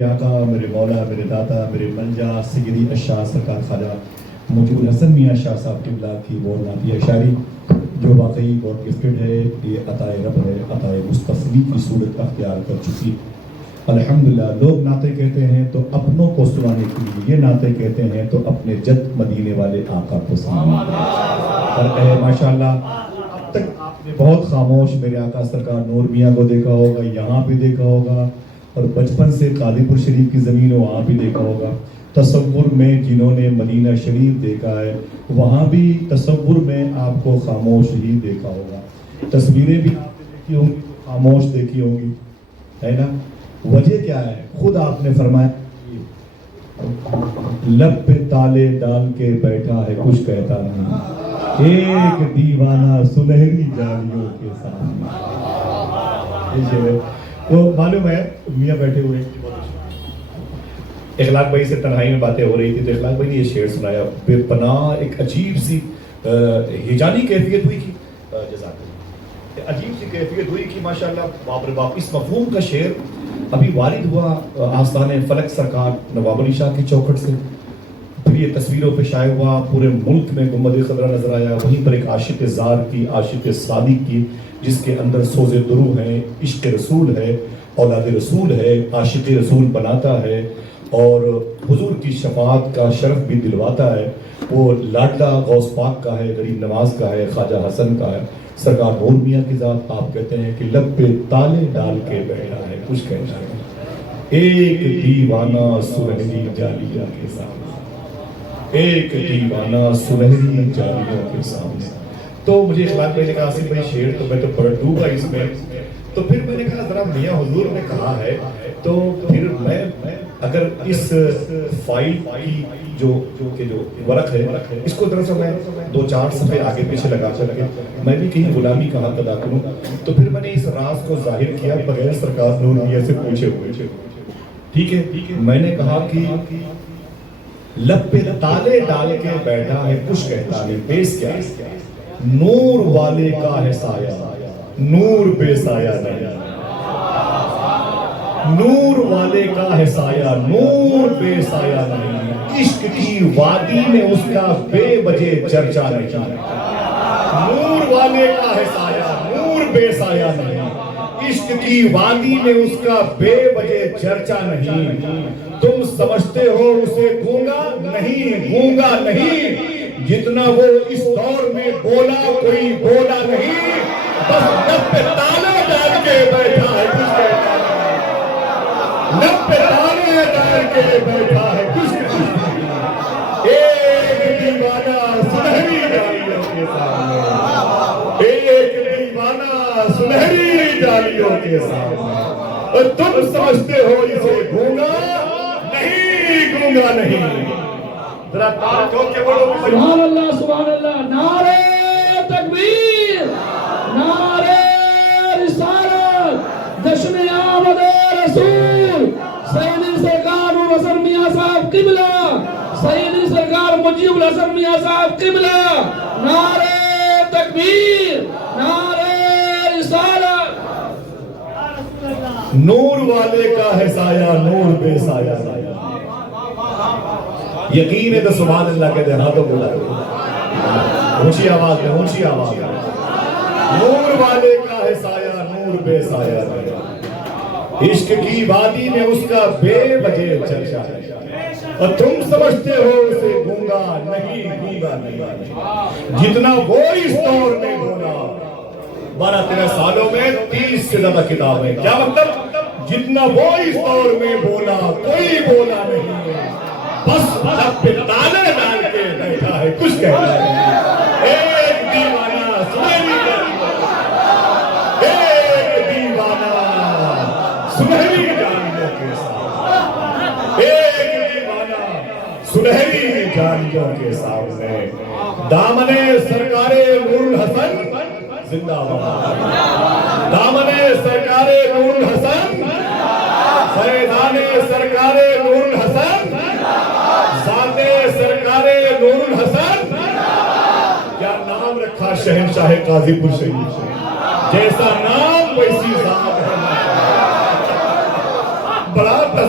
آقا میرے مولا میرے دادا میرے منجا سیدی اشاہ سرکار خواجہ موجود حسن میاں شاہ صاحب قبلہ کی وہ نعتیہ اشعری جو واقعی بہت گفٹڈ ہے، یہ عطائے رب ہے، عطائے مستفیض کی صورت اختیار کر چکی۔ الحمدللہ لوگ نعتیں کہتے ہیں تو اپنوں کو سنانے کے لیے، یہ نعتیں کہتے ہیں تو اپنے جد مدینے والے آقا کو سنانے کے لیے۔ اور ماشاءاللہ اب تک آپ نے بہت خاموش میرے آقا سرکار نور میاں کو دیکھا ہوگا، یہاں بھی دیکھا ہوگا، اور بچپن سے قاضی پور شریف کی زمین وہاں بھی دیکھا ہوگا۔ تصور میں جنہوں نے مدینہ شریف دیکھا ہے وہاں بھی تصور میں آپ کو خاموش ہی دیکھا ہوگا۔ تصویریں بھی آپ نے دیکھی ہوں گی، خاموش دیکھی ہوں گی، ہے نا؟ وجہ کیا ہے؟ خود آپ نے فرمایا لب پہ تالے ڈال کے بیٹھا ہے کچھ کہتا نہیں، ایک دیوانہ سنہری جالیوں کے سامنے۔ تو معلوم ہے میاں بیٹھے ہوئے، اخلاق بھائی سے تنہائی میں باتیں ہو رہی تھی تو اخلاق بھائی نے یہ شعر سنایا، بے پناہ ایک عجیب سی ہیجانی کیفیت ہوئی کہ جزاک اللہ، عجیب سی کیفیت ہوئی کہ ماشاءاللہ باپ رے باپ، اس مفہوم کا شعر ابھی وارد ہوا آستان فلک سرکار نواب علی شاہ کی چوکھٹ سے، پھر یہ تصویروں پہ شائع ہوا، پورے ملک میں گنبد خضرا نظر آیا، وہیں پر ایک عاشق زار کی، عاشق صادق کی، جس کے اندر سوز درو ہے، عشق رسول ہے، اولاد رسول ہے، عاشق رسول بناتا ہے اور حضور کی شفاعت کا شرف بھی دلواتا ہے۔ وہ لاڈلا غوث پاک کا ہے، غریب نواز کا ہے، خواجہ حسن کا ہے، سرکار نور میاں کی ذات۔ آپ کہتے ہیں کہ لب پہ تالے ڈال کے بیٹھا ہے کچھ کہتا ہے، ایک دیوانہ سنہری جالیوں کے سامنے، ایک دیوانہ سنہری جالیوں کے سامنے۔ تو مجھے اخلاق بھائی نے کہا آصف بھائی شعر تو میں تو پڑھ ڈوبا اس میں، تو پھر میں نے کہا ذرا میاں حضور نے کہا ہے تو پھر میں اگر اس فائل کی جو ورق ہے اس کو دراصل میں 2-4 صفحے آگے پیچھے لگا کر کے میں بھی کہیں غلامی کا حق ادا کروں، تو پھر میں نے اس راز کو ظاہر کیا بغیر سرکار نور میاں سے پوچھے ہوئے۔ ٹھیک ہے، میں نے کہا کہ لب پہ تالے ڈال کے بیٹھا ہے کچھ کہتا نہیں، بیس کیا ہے؟ نور والے کا ہے سایہ، نور بے سایہ نہیں، نور والے کا ہے سایہ، نور بے سایہ نہیں، عشق کی وادی میں اس کا بے وجہ چرچا نہیں، نور والے کا ہے سایہ، نور بے سایہ نہیں، عشق کی وادی میں اس کا بے وجہ چرچا نہیں۔ تم سمجھتے ہو اسے گونگا نہیں، گونگا نہیں، جتنا وہ اس دور میں بولا کوئی بولا نہیں، بس لب پہ تالے ڈال کے بیٹھا ہے کچھ کہتا نہیں، لب پہ تالے ڈال کے بیٹھا ہے کچھ کہتا نہیں، ایک دیوانہ سنہری جالیوں کے سامنے، ایک دیوانہ سنہری جالیوں کے سامنے، اور تم سمجھتے ہو اسے گونگا نہیں، گونگا نہیں۔ ذرا تال ٹھوک کے بولو سبحان اللہ سبحان اللہ، نعرہ تکبیر، نعرہ رسالت، جشن آمد رسول، سیدی سرکار نور حسن میاں صاحب قبلہ، سیدی سرکار مجیب الحسن میاں صاحب قبلہ، نعرہ تکبیر، نعرہ رسالت۔ نور والے کا ہے سایہ، نور بے سایہ نہیں، یقین ہے تو سبحان اللہ کے ہاتھوں کو لائے، اونچی آواز میں، اونچی آواز میں، نور والے کا ہے سایہ، نور بے سایہ نہیں، عشق کی وادی میں اس کا بے وجہ چرچا ہے، اور تم سمجھتے ہو اسے گونگا نہیں، گونگا نہیں، جتنا وہ اس دور میں بولا 12-13 سالوں میں 30 سے زیادہ کتابیں، کیا مطلب؟ جتنا وہ اس دور میں بولا کوئی بولا نہیں ہے، بس لب پہ تالے ڈال کے بیٹھا ہے کچھ کہتا ہے، ایک دیوانہ سنہری جالیوں، ایک دیوانہ سنہری جالیوں کے سامنے، ایک دیوانہ سنہری جالیوں کے سامنے، دامن سرکار نور الحسن زندہ باد، دامن سرکار نور الحسن، فیضان سرکار نور الحسن، ذات سرکار نور الحسن۔ کیا نام رکھا شہنشاہ قاضی پور شریف، جیسا نام ویسی ذات ہے، بڑا